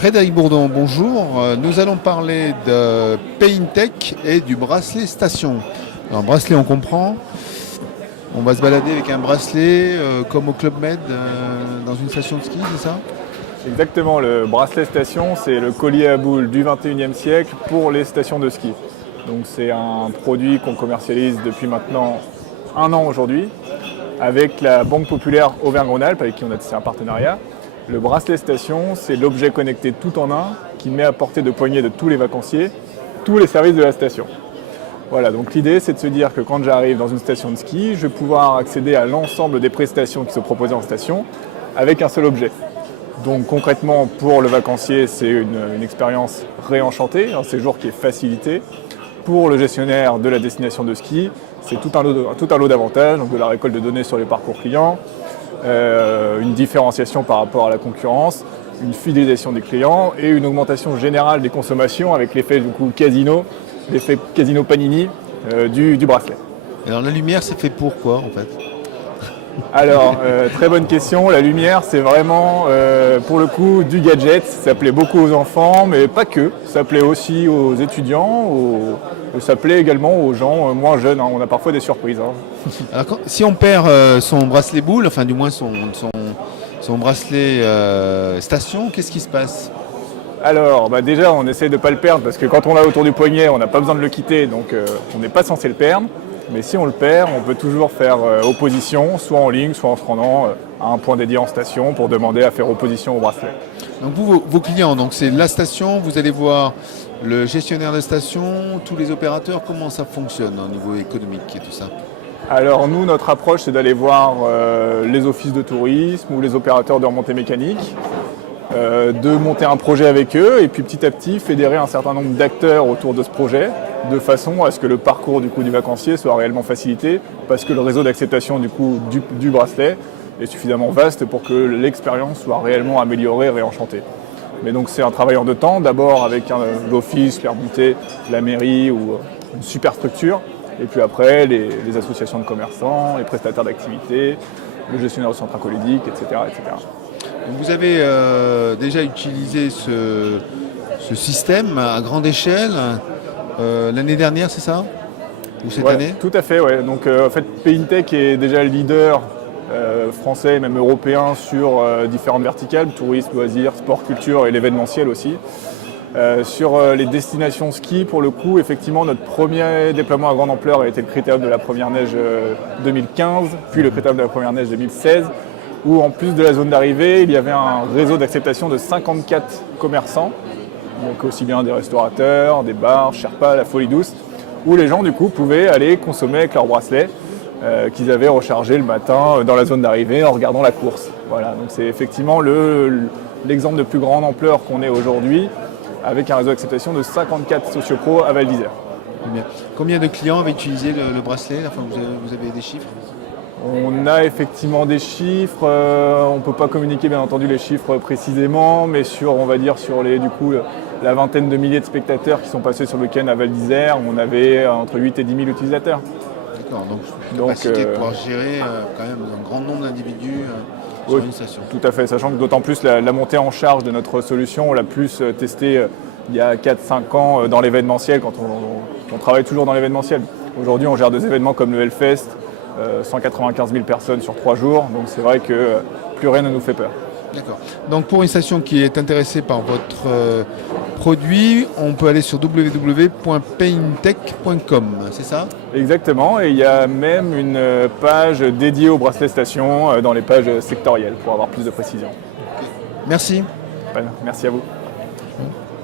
Frédéric Bourdon, bonjour. Nous allons parler de Payntech et du bracelet station. Alors, bracelet, on comprend. On va se balader avec un bracelet comme au Club Med dans une station de ski, c'est ça? Exactement, le bracelet station, c'est le collier à boules du 21e siècle pour les stations de ski. Donc c'est un produit qu'on commercialise depuis maintenant 1 an aujourd'hui avec la Banque Populaire Auvergne-Rhône-Alpes avec qui on a tissé un partenariat. Le bracelet station, c'est l'objet connecté tout en un qui met à portée de poignée de tous les vacanciers tous les services de la station. Voilà, donc l'idée c'est de se dire que quand j'arrive dans une station de ski, je vais pouvoir accéder à l'ensemble des prestations qui sont proposées en station avec un seul objet. Donc concrètement pour le vacancier, c'est une expérience réenchantée, un séjour qui est facilité. Pour le gestionnaire de la destination de ski, c'est tout un lot d'avantages, donc de la récolte de données sur les parcours clients, une différenciation par rapport à la concurrence, une fidélisation des clients et une augmentation générale des consommations avec l'effet du coup casino, l'effet casino Panini du bracelet. Alors la lumière, c'est fait pour quoi en fait? Alors, très bonne question. La lumière, c'est vraiment, pour le coup, du gadget. Ça plaît beaucoup aux enfants, mais pas que. Ça plaît aussi aux étudiants, ça plaît également aux gens moins jeunes. On a parfois des surprises. Alors, si on perd son bracelet boule, enfin du moins son bracelet station, qu'est-ce qui se passe? Alors, déjà, on essaie de ne pas le perdre, parce que quand on l'a autour du poignet, on n'a pas besoin de le quitter, donc on n'est pas censé le perdre. Mais si on le perd, on peut toujours faire opposition, soit en ligne, soit en se rendant à un point dédié en station pour demander à faire opposition au bracelet. Donc vous, vos clients, donc c'est la station, vous allez voir le gestionnaire de station, tous les opérateurs, comment ça fonctionne au niveau économique et tout ça? Alors nous, notre approche, c'est d'aller voir les offices de tourisme ou les opérateurs de remontée mécanique, de monter un projet avec eux et puis petit à petit fédérer un certain nombre d'acteurs autour de ce projet de façon à ce que le parcours du vacancier soit réellement facilité parce que le réseau d'acceptation du bracelet est suffisamment vaste pour que l'expérience soit réellement améliorée, réenchantée. Mais donc c'est un travail en 2 temps, d'abord avec l'office, les remontées, la mairie ou une superstructure et puis après les associations de commerçants, les prestataires d'activités, le gestionnaire du centre aqualudique, etc. etc. Donc vous avez déjà utilisé ce système à grande échelle l'année dernière, c'est ça? Ou cette année? Tout à fait, ouais. Donc en fait, Payntech est déjà le leader français et même européen sur différentes verticales, tourisme, loisirs, sport, culture et l'événementiel aussi. Sur les destinations ski, pour le coup, effectivement, notre premier déploiement à grande ampleur a été le Critérium de la Première Neige 2015, puis le Critérium de la Première Neige 2016, où en plus de la zone d'arrivée, il y avait un réseau d'acceptation de 54 commerçants, donc aussi bien des restaurateurs, des bars, Sherpa, la Folie Douce, où les gens du coup pouvaient aller consommer avec leur bracelet qu'ils avaient rechargé le matin dans la zone d'arrivée en regardant la course. Voilà, donc c'est effectivement l'exemple de plus grande ampleur qu'on ait aujourd'hui, avec un réseau d'acceptation de 54 sociopros à Val d'Isère. Combien de clients avaient utilisé le bracelet? Enfin, vous avez des chiffres? On a effectivement des chiffres, on ne peut pas communiquer bien entendu les chiffres précisément, mais on va dire sur la vingtaine de milliers de spectateurs qui sont passés sur le week-end à Val d'Isère, on avait entre 8 et 10 000 utilisateurs. D'accord, donc capacité de pouvoir gérer quand même un grand nombre d'individus sur une station. Tout à fait, sachant que d'autant plus la montée en charge de notre solution, on l'a plus testée il y a 4-5 ans dans l'événementiel, quand on travaille toujours dans l'événementiel. Aujourd'hui, on gère des événements comme le Hellfest, 195 000 personnes sur 3 jours, donc c'est vrai que plus rien ne nous fait peur. D'accord. Donc pour une station qui est intéressée par votre produit, on peut aller sur www.payntech.com, c'est ça? Exactement, et il y a même une page dédiée au bracelet station dans les pages sectorielles pour avoir plus de précision. Merci. Merci à vous.